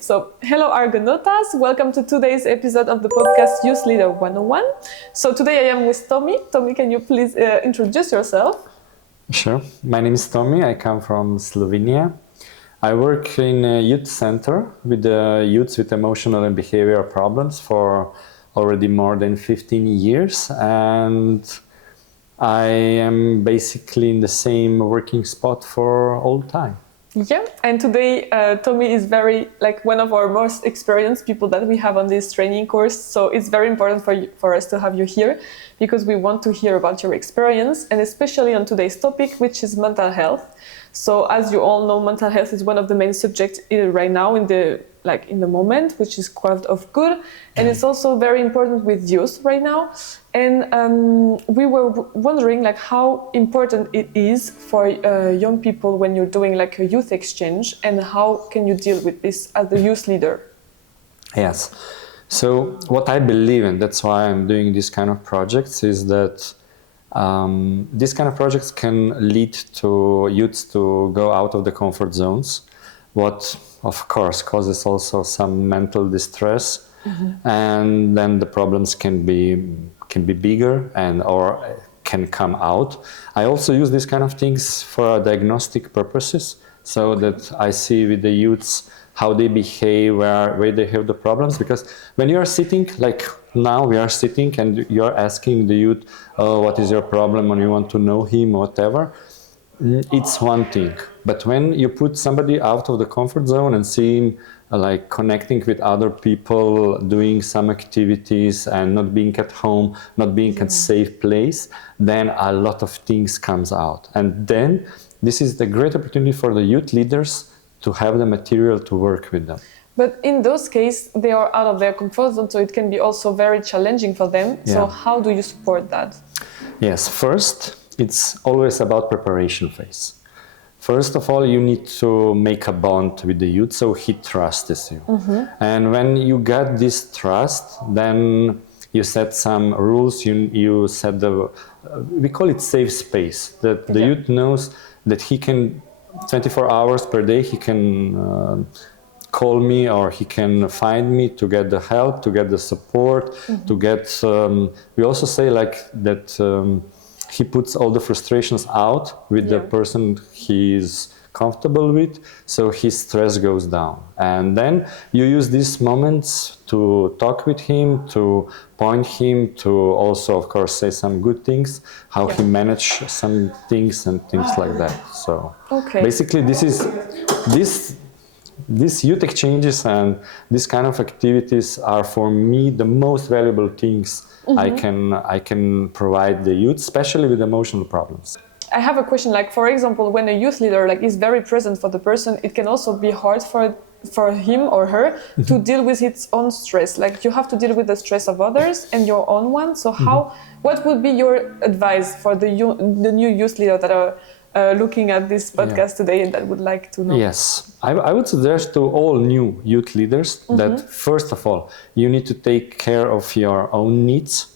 So, hello Argonautas, welcome to today's episode of the podcast Youth Leader 101. So today I am with Tommy. Tommy, can you please introduce yourself? Sure. My name is Tommy. I come from Slovenia. I work in a youth center with youths with emotional and behavioral problems for already more than 15 years. And I am basically in the same working spot for all time. Yeah, and today Tommy is very one of our most experienced people that we have on this training course. So it's very important for us to have you here because we want to hear about your experience, and especially on today's topic, which is mental health. So as you all know, mental health is one of the main subjects right now in the moment, which is quite of good, and it's also very important with youth right now. And we were wondering how important it is for young people when you're doing a youth exchange, and how can you deal with this as the youth leader? Yes. So what I believe, and that's why I'm doing this kind of projects, is that these kind of projects can lead to youths to go out of the comfort zones, what of course causes also some mental distress, and then the problems can be bigger or can come out. I also use these kind of things for diagnostic purposes, so that I see with the youths how they behave, where they have the problems. Because when you are sitting, like now we are sitting and you're asking the youth, oh, what is your problem, and you want to know him, whatever, it's one thing. But when you put somebody out of the comfort zone and see him connecting with other people, doing some activities and not being at home, not being at a safe place, then a lot of things comes out. And then this is the great opportunity for the youth leaders to have the material to work with them. But in those cases, they are out of their comfort zone, so it can be also very challenging for them. Yeah. So how do you support that? Yes, first, it's always about preparation phase. First of all, you need to make a bond with the youth so he trusts you. And when you get this trust, then you set some rules, you set we call it safe space, that the youth knows that he can, 24 hours per day, he can call me or he can find me to get the help, to get the support, to get, we also say that he puts all the frustrations out with the person he's comfortable with, so his stress goes down. And then you use these moments to talk with him, to point him, to also, of course, say some good things, how he managed some things and things like that. So basically these youth exchanges and these kind of activities are for me the most valuable things I can provide the youth, especially with emotional problems. I have a question, for example, when a youth leader is very present for the person, it can also be hard for him or her to deal with its own stress. You have to deal with the stress of others and your own one. So what would be your advice for the new youth leader that are looking at this podcast today and that would like to know? Yes, I would suggest to all new youth leaders that first of all, you need to take care of your own needs,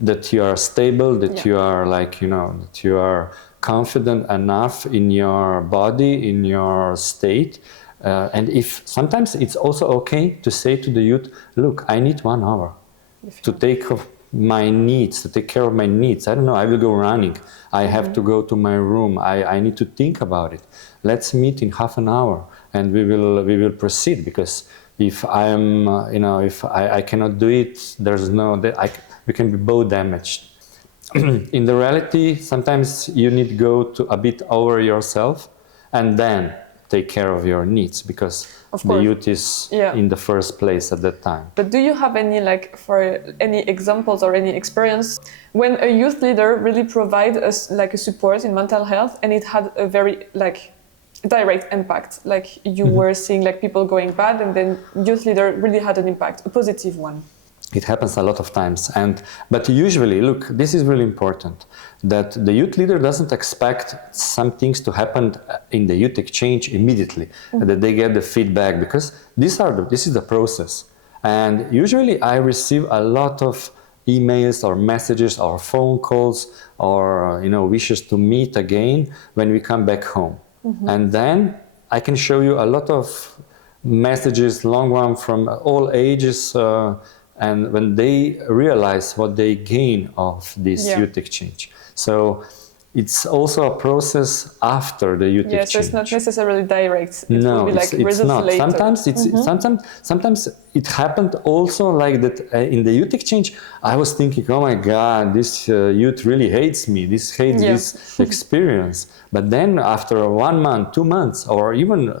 that you are stable, that you are that you are confident enough in your body, in your state. And if sometimes it's also okay to say to the youth, look, I need 1 hour to take of my needs, to take care of my needs. I don't know, I will go running. I have to go to my room. I need to think about it. Let's meet in half an hour and we will proceed, because if I'm, if I cannot do it, we can be both damaged. In the reality, sometimes you need to go to a bit over yourself and then take care of your needs, because the youth is in the first place at that time. But do you have any any examples or any experience when a youth leader really provide us a support in mental health and it had a very direct impact? You were seeing people going bad, and then youth leader really had an impact, a positive one. It happens a lot of times, but usually, look, this is really important, that the youth leader doesn't expect some things to happen in the youth exchange immediately, that they get the feedback, because this is the process. And usually I receive a lot of emails or messages or phone calls or wishes to meet again when we come back home. And then I can show you a lot of messages, long one from all ages, and when they realize what they gain of this youth exchange. So it's also a process after the youth exchange. So it's not necessarily direct. It will be like it's not. later. Sometimes it happened also like that in the youth exchange. I was thinking, oh my God, this youth really hates me. This hates this experience. But then after 1 month, 2 months, or even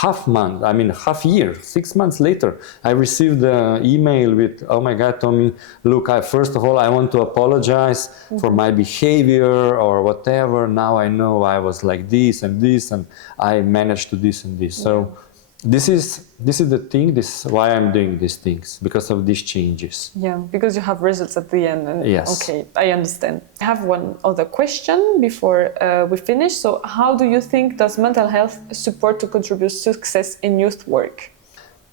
half year, 6 months later, I received an email with, oh my God, Tommy, look, first of all, I want to apologize for my behavior or whatever. Now I know I was like this, and I managed to this and this. So this is the thing, this is why I'm doing these things, because of these changes. Yeah, because you have results at the end. And okay, I understand. I have one other question before we finish. So how do you think does mental health support to contribute success in youth work?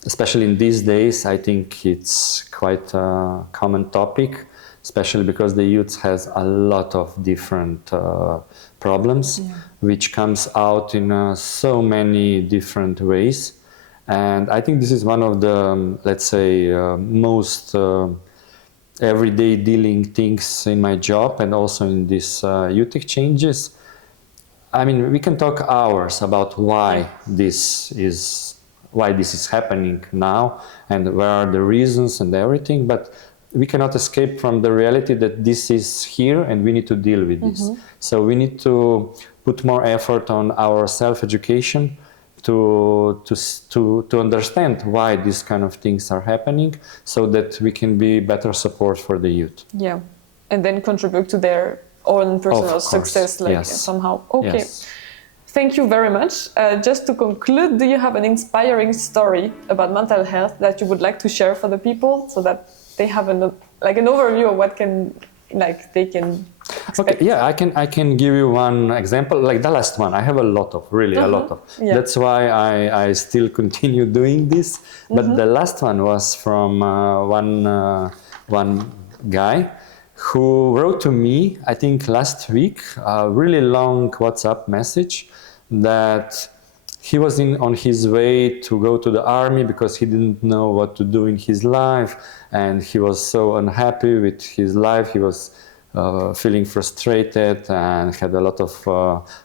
Especially in these days, I think it's quite a common topic, especially because the youth has a lot of different problems, which comes out in so many different ways. And I think this is one of the, let's say, most everyday dealing things in my job and also in these youth exchanges. I mean, we can talk hours about why this is happening now and where are the reasons and everything, but we cannot escape from the reality that this is here and we need to deal with this. So we need to put more effort on our self-education to understand why these kind of things are happening, so that we can be better support for the youth. Yeah, and then contribute to their own personal success, somehow. Okay. Thank you very much. Just to conclude, do you have an inspiring story about mental health that you would like to share for the people, so that they have an overview of what they can expect? Okay, yeah, I can give you one example, like the last one. I have a lot of. Yeah. That's why I still continue doing this. But the last one was from one guy who wrote to me, I think last week, a really long WhatsApp message that he was on his way to go to the army because he didn't know what to do in his life, and he was so unhappy with his life. He was feeling frustrated and had a lot of,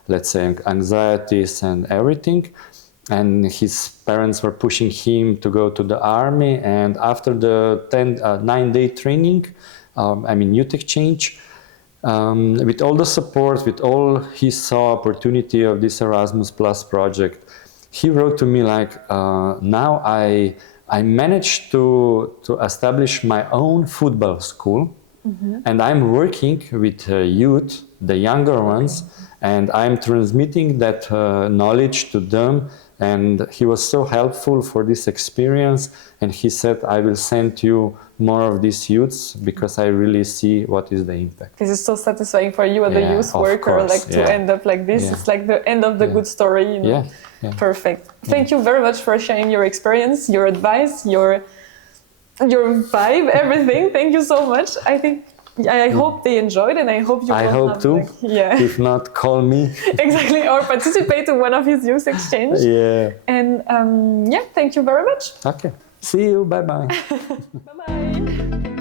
let's say, anxieties and everything. And his parents were pushing him to go to the army. And after the 9-day training, youth exchange, with all the support, with all he saw opportunity of this Erasmus Plus project, he wrote to me like, now I managed to establish my own football school, and I'm working with youth, the younger ones, and I'm transmitting that knowledge to them. And he was so helpful for this experience, and he said, I will send you more of these youths because I really see what is the impact. This is so satisfying for you as a youth worker, to end up like this. It's like the end of the good story, Perfect. Thank you very much for sharing your experience, your advice, your vibe, everything. Thank you so much. I hope they enjoyed, and I hope you will I hope too. If not, call me. Exactly, or participate in one of his youth exchange. Yeah. And thank you very much. Okay. See you. Bye-bye. Bye-bye.